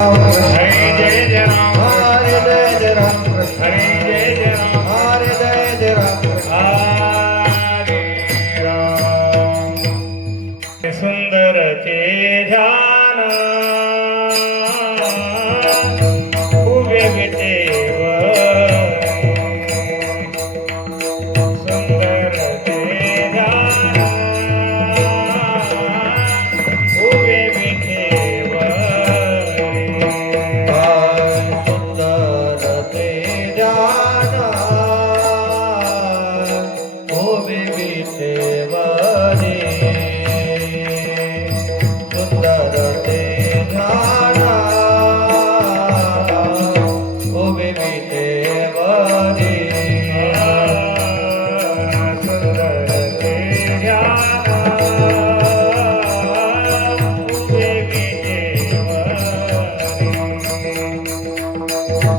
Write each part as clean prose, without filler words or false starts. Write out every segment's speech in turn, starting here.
हरे जय जय राम, हरे जय जय राम, हरे जय जय राम, हरे जय जय राम, हरे राम। सुंदर ते ध्यान उभे विटेवर, सुंदर ते ध्यान उभे विटेवर, सुंदर ते ध्यान उभे विटेवरी, सुंदर ते ध्यान उभे विटेवरी, सुंदर ते ध्यान उभे विटेवरी,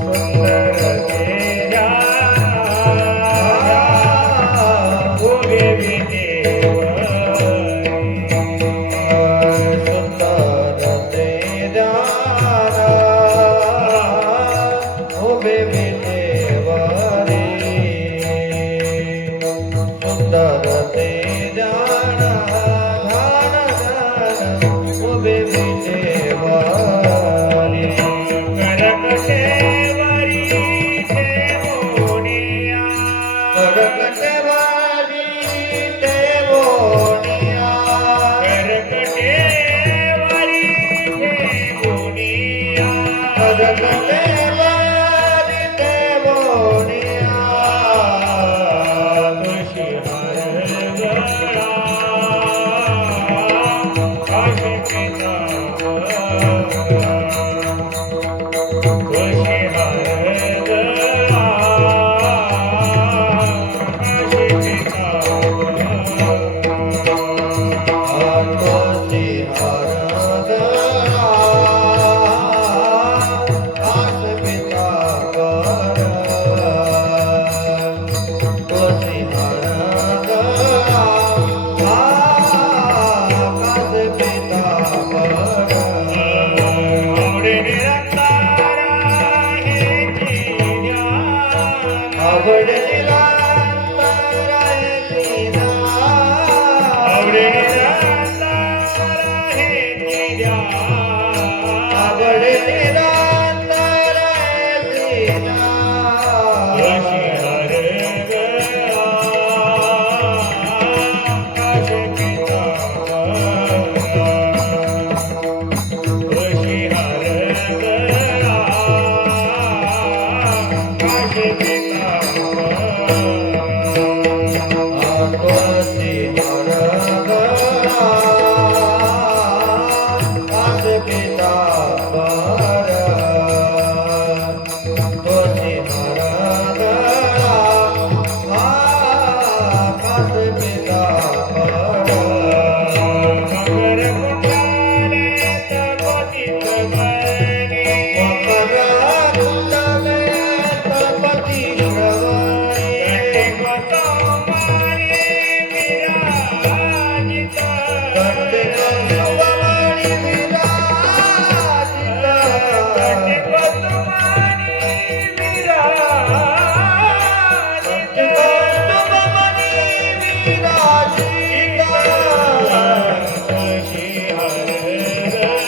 सुंदर ते ध्यान उभे विटेवरी, सुंदर ते ध्यान उभे विटेवरी, सुंदर ते ध्यान उभे विटेवरी, करकटेवरी ठेवोनिया, करकटेवरी ठेवोनिया, करकटेवरी ठेवोनिया, करकटेवरी ठेवोनिया, तुळशी हार गळा काशी पितांबरा, तुळशी हार गळा काशी पितांबरा, तुळशी हार गळा काशी पितांबरा, तुळशी हार गळा काशी पितांबरा, आवडे निरंतर हे ज्ञान, आवडे निरंतर हे ज्ञान, आवडे निरंतर हे ज्ञान, आवडे निरंतर हे ज्ञान, तुळशी हार गळा काशी पितांबरा, तुळशी हार गळा काशी पितांबरा, तुळशी हार गळा काशी पितांबरा, तुळशी हार गळा काशी पितांबरा, मकर कुंडलेत पतित गणी, मकर कुंडलेत पतित गणी, कंठे कौस्तुभमणी विराजित, कंठे कौस्तुभमणी विराजित, कंठे कौस्तुभमणी विराजित, कंठे कौस्तुभमणी विराजित, तुळशी हार गळा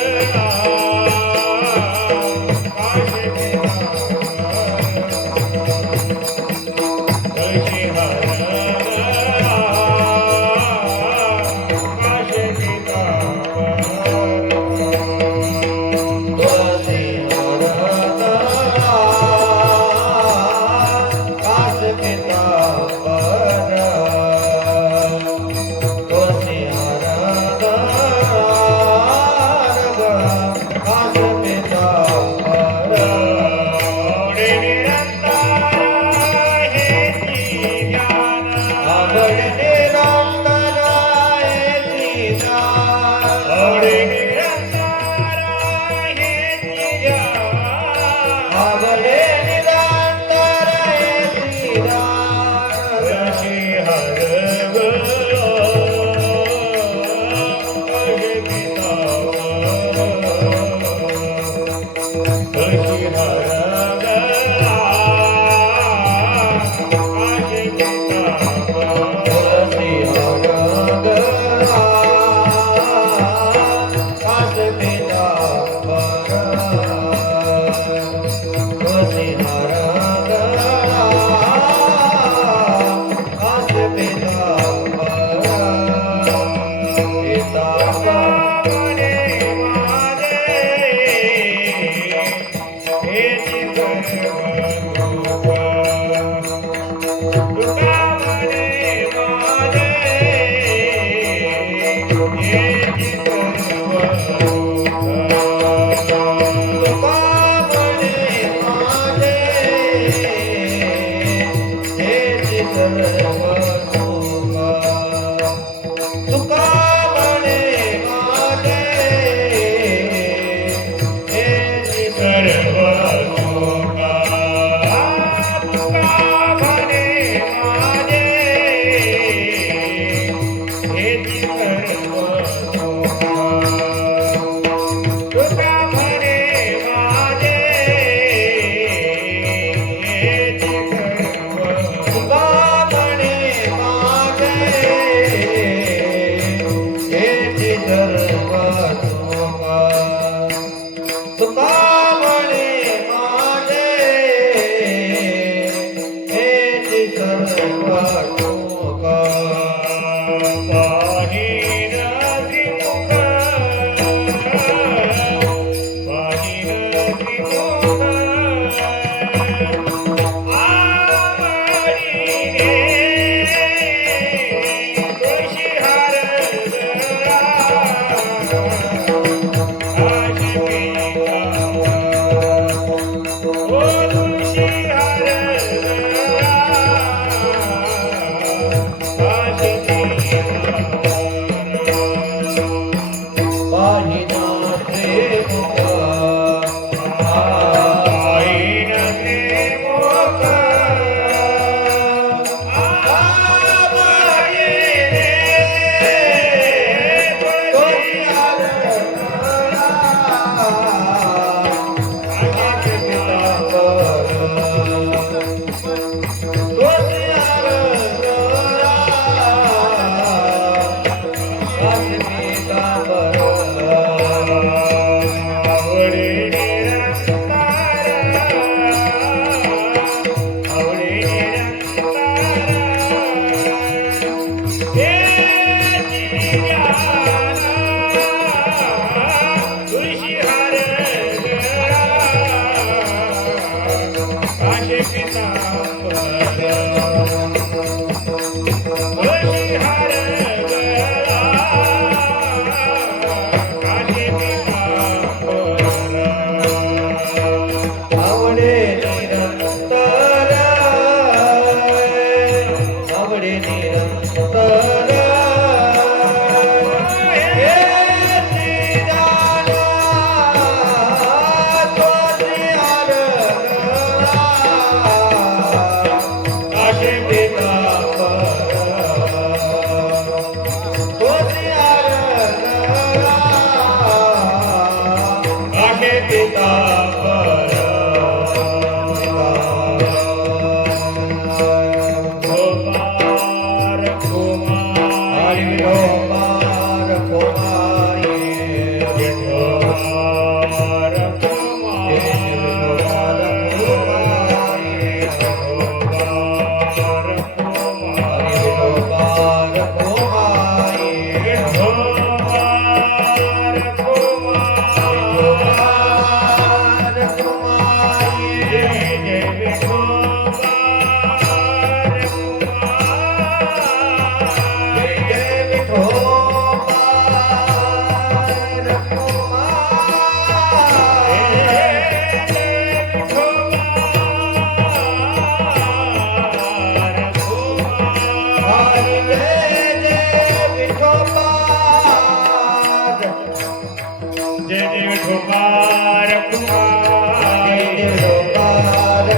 कुमार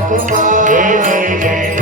कुमार जय जय जय